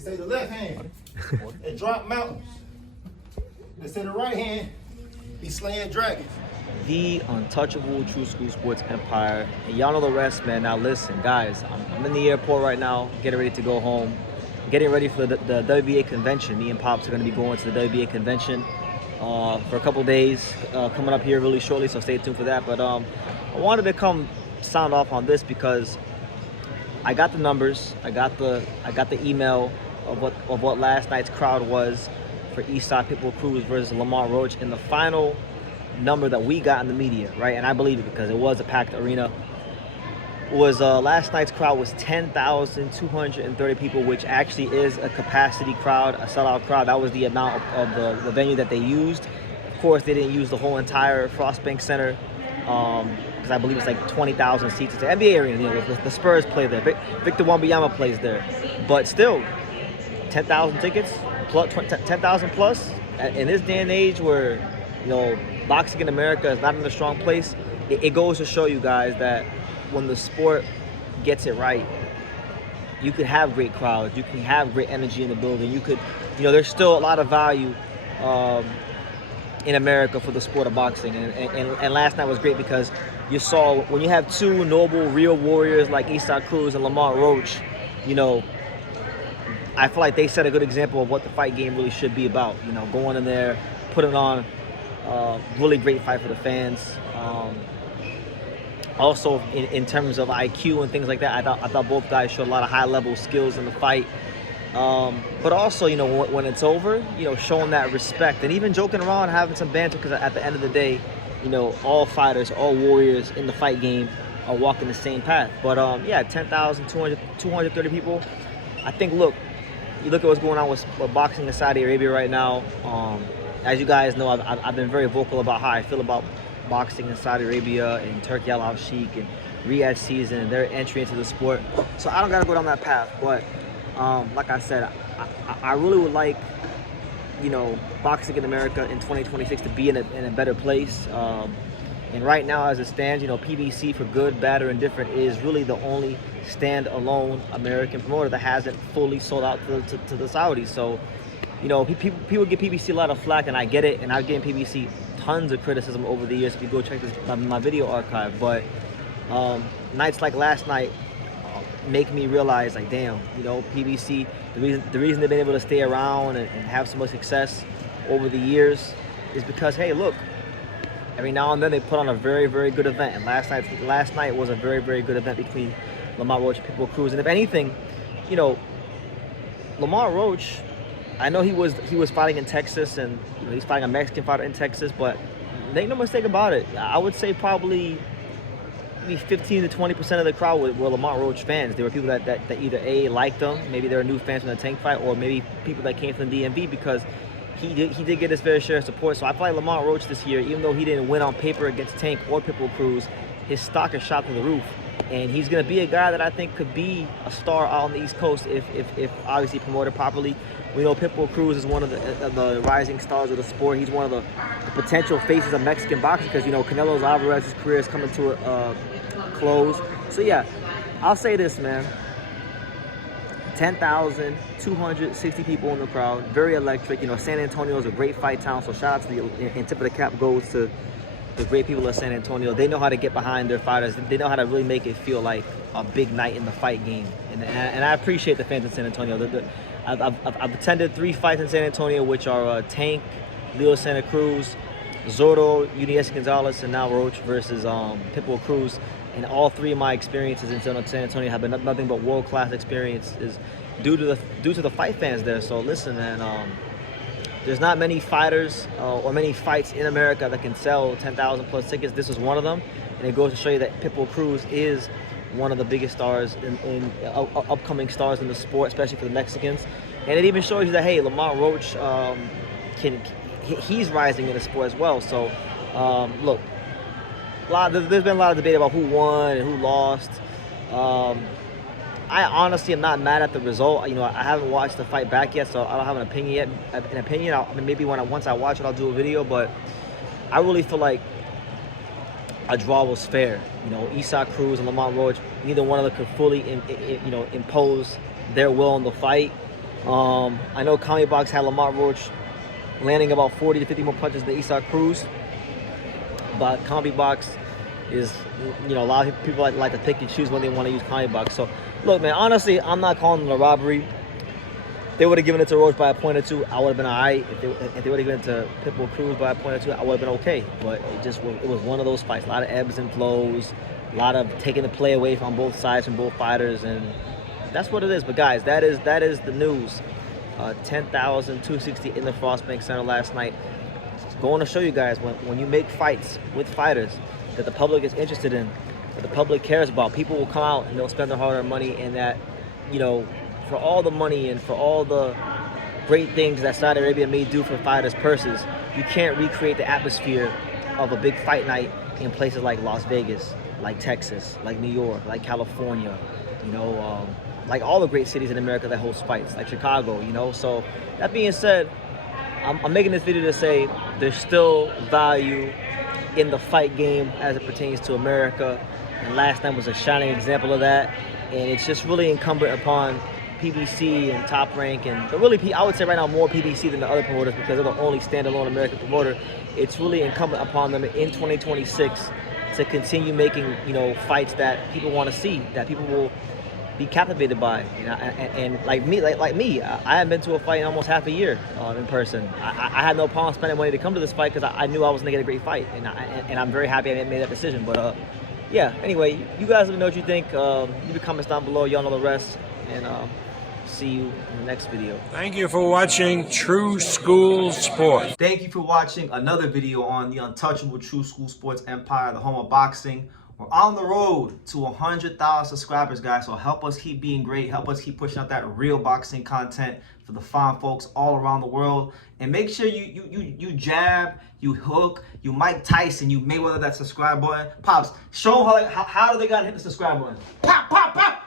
They say the left hand, it drop mountains. They say the right hand, be slaying dragons. The untouchable True School Sports Empire. And y'all know the rest, man. Now listen, guys, I'm in the airport right now, getting ready to go home. Getting ready for the WBA convention. Me and Pops are going to be going to the WBA convention for a couple days, coming up here really shortly, so stay tuned for that. But I wanted to come sound off on this because I got the numbers, I got the email of what last night's crowd was for Eastside Pitbull Crus versus Lamont Roach, and the final number that we got in the media, right? And I believe it because it was a packed arena. Was last night's crowd was 10,230 people, which actually is a capacity crowd, a sellout crowd. That was the amount of the venue that they used. Of course, they didn't use the whole entire Frostbank Center because I believe it's like 20,000 seats. It's an NBA arena. You know, the Spurs play there. Victor Wembanyama plays there. But still, 10,000 tickets, 10,000 plus. In this day and age where, you know, boxing in America is not in a strong place, it goes to show you guys that when the sport gets it right, you could have great crowds, you can have great energy in the building, you could, you know, there's still a lot of value in America for the sport of boxing. And last night was great because you saw when you have two noble, real warriors like Eastside Cruz and Lamont Roach, you know, I feel like they set a good example of what the fight game really should be about. You know, going in there, putting on really great fight for the fans. Also, in terms of IQ and things like that, I thought both guys showed a lot of high-level skills in the fight. But also, you know, when it's over, you know, showing that respect and even joking around, having some banter, because at the end of the day, you know, all fighters, all warriors in the fight game are walking the same path. But yeah, 10,230 people. I think, look, you look at what's going on with boxing in Saudi Arabia right now. As you guys know, I've been very vocal about how I feel about boxing in Saudi Arabia and Turkey Al Sheikh and Riyadh season and their entry into the sport. So I don't gotta go down that path. But like I said, I really would like, you know, boxing in America in 2026 to be in a better place. And right now, as it stands, you know, PBC, for good, bad, or indifferent, is really the only stand-alone American promoter that hasn't fully sold out to the Saudis. So, you know, people give PBC a lot of flack, and I get it, and I've given PBC tons of criticism over the years if you go check my video archive. But nights like last night make me realize, like, damn, you know, PBC, the reason they've been able to stay around and have so much success over the years is because, hey, look, every now and then they put on a very, very good event. And last night was a very, very good event between Lamont Roach and Pitbull Cruz. And if anything, you know, Lamont Roach, I know he was fighting in Texas, and you know, he's fighting a Mexican fighter in Texas, but make no mistake about it, I would say probably maybe 15 to 20% of the crowd were Lamont Roach fans. There were people that either A, liked him, maybe they were new fans from the Tank fight, or maybe people that came from the DMV because he did get his fair share of support. So I feel like Lamont Roach this year, even though he didn't win on paper against Tank or Pitbull Cruz, his stock is shot through the roof. And he's going to be a guy that I think could be a star out on the East Coast if obviously promoted properly. We know Pitbull Cruz is one of the rising stars of the sport. He's one of the potential faces of Mexican boxing because, you know, Canelo Alvarez's career is coming to a close. So, yeah, I'll say this, man. 10,260 people in the crowd. Very electric. You know, San Antonio is a great fight town, so shout out to and tip of the cap goes to the great people of San Antonio. They know how to get behind their fighters. They know how to really make it feel like a big night in the fight game. And I appreciate the fans in San Antonio. I've attended 3 fights in San Antonio, which are Tank, Leo Santa Cruz, Zorro, Unies Gonzalez, and now Roach versus Pitbull Cruz. And all 3 of my experiences in San Antonio have been nothing but world-class experiences due to the fight fans there. So listen, man, there's not many fighters or many fights in America that can sell 10,000 plus tickets. This is one of them, and it goes to show you that Pitbull Cruz is one of the biggest stars in upcoming stars in the sport, especially for the Mexicans. And it even shows you that, hey, Lamont Roach he's rising in the sport as well. So look, there's been a lot of debate about who won and who lost. I honestly am not mad at the result. You know, I haven't watched the fight back yet, so I don't have an opinion yet. Maybe once I watch it, I'll do a video. But I really feel like a draw was fair. You know, Eastside Cruz and Lamont Roach, neither one of them could fully, impose their will on the fight. I know Comedy Box had Lamont Roach landing about 40 to 50 more punches than Eastside Cruz, but Comedy Box is, you know, a lot of people like to pick and choose when they want to use Comedy Box. So, look, man, honestly, I'm not calling it a robbery. If they would have given it to Roach by a point or two, I would have been all right. If they would have given it to Pitbull Cruz by a point or two, I would have been okay. But it was one of those fights. A lot of ebbs and flows, a lot of taking the play away from both sides, from both fighters, and that's what it is. But guys, that is the news. 10,260 in the Frost Bank Center last night. It's going to show you guys when you make fights with fighters that the public is interested in, that the public cares about, people will come out and they'll spend their hard-earned money, and that, you know, for all the money and for all the great things that Saudi Arabia may do for fighters' purses, you can't recreate the atmosphere of a big fight night in places like Las Vegas, like Texas, like New York, like California, you know, like all the great cities in America that host fights, like Chicago, you know. So that being said, I'm making this video to say there's still value in the fight game as it pertains to America, and last night was a shining example of that. And it's just really incumbent upon PBC and Top Rank, and really, I would say right now more PBC than the other promoters, because they're the only standalone American promoter. It's really incumbent upon them in 2026 to continue making, you know, fights that people want to see, that people will be captivated by, you know. And like me, I haven't been to a fight in almost half a year in person. I had no problem spending money to come to this fight because I knew I was gonna get a great fight, and I'm very happy I made that decision. But yeah. Anyway, you guys let me know what you think. Leave your comments down below. Y'all know the rest, and see you in the next video. Thank you for watching True School Sports. Thank you for watching another video on the untouchable True School Sports empire, the home of boxing. We're on the road to 100,000 subscribers, guys. So help us keep being great. Help us keep pushing out that real boxing content for the fine folks all around the world. And make sure you jab, you hook, you Mike Tyson, you Mayweather that subscribe button. Pops, show them how do they gotta hit the subscribe button. Pop, pop, pop.